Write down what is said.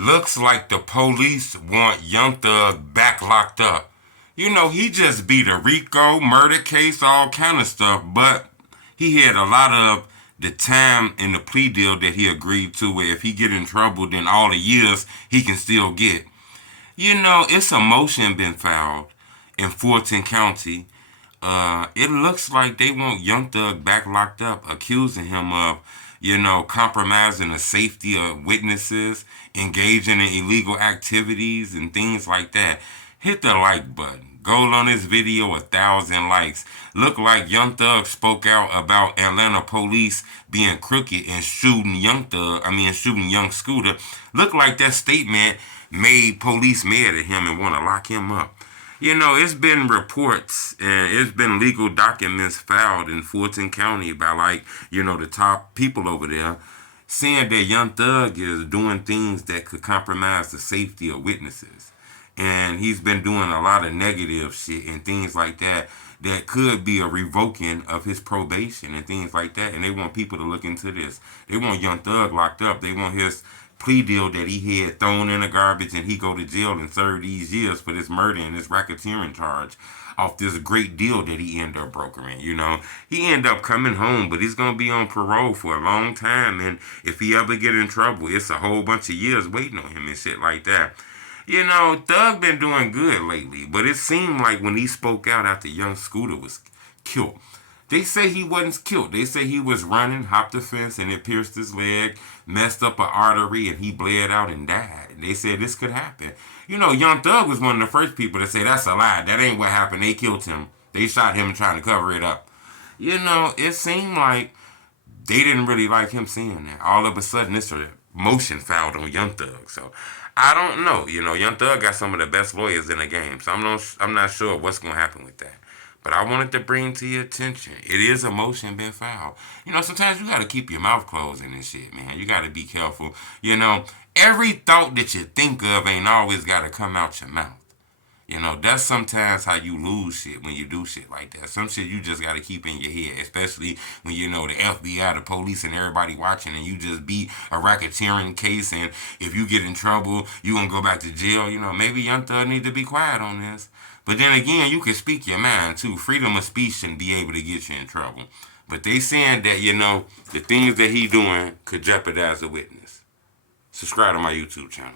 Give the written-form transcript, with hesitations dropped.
Looks like the police want Young Thug back locked up. You know, he just beat a RICO murder case, all kind of stuff, but he had a lot of the time in the plea deal that he agreed to where if he get in trouble, then all the years he can still get. You know, it's a motion been filed in Fulton County. It looks like they want Young Thug back locked up, accusing him of, compromising the safety of witnesses, engaging in illegal activities, and things like that. Hit the like button. Goal on this video, 1,000 likes. Look like Young Thug spoke out about Atlanta police being crooked and shooting shooting Young Scooter. Look like that statement made police mad at him and want to lock him up. You know, it's been reports and it's been legal documents filed in Fulton County by the top people over there saying that Young Thug is doing things that could compromise the safety of witnesses. And he's been doing a lot of negative shit and things like that that could be a revoking of his probation and things like that. And they want people to look into this. They want Young Thug locked up. They want his plea deal that he had thrown in the garbage and he go to jail and serve these years for this murder and this racketeering charge off this great deal that he ended up brokering. He ended up coming home, but he's gonna be on parole for a long time, and if he ever get in trouble, it's a whole bunch of years waiting on him and shit like that. Thug been doing good lately, but it seemed like when he spoke out after Young Scooter was killed, they say he wasn't killed. They say he was running, hopped the fence, and it pierced his leg, messed up an artery, and he bled out and died. And they said this could happen. Young Thug was one of the first people to say that's a lie. That ain't what happened. They killed him. They shot him trying to cover it up. It seemed like they didn't really like him saying that. All of a sudden, it's a motion filed on Young Thug. So I don't know. Young Thug got some of the best lawyers in the game. So I'm not sure what's going to happen with that. But I wanted to bring to your attention, it is a motion been filed. Sometimes you got to keep your mouth closed in this shit, man. You got to be careful. Every thought that you think of ain't always got to come out your mouth. That's sometimes how you lose shit when you do shit like that. Some shit you just got to keep in your head, especially when the FBI, the police, and everybody watching, and you just beat a racketeering case, and if you get in trouble, you gonna go back to jail. Maybe Young Thug need to be quiet on this. But then again, you can speak your mind too. Freedom of speech shouldn't be able to get you in trouble. But they saying that, the things that he doing could jeopardize a witness. Subscribe to my YouTube channel.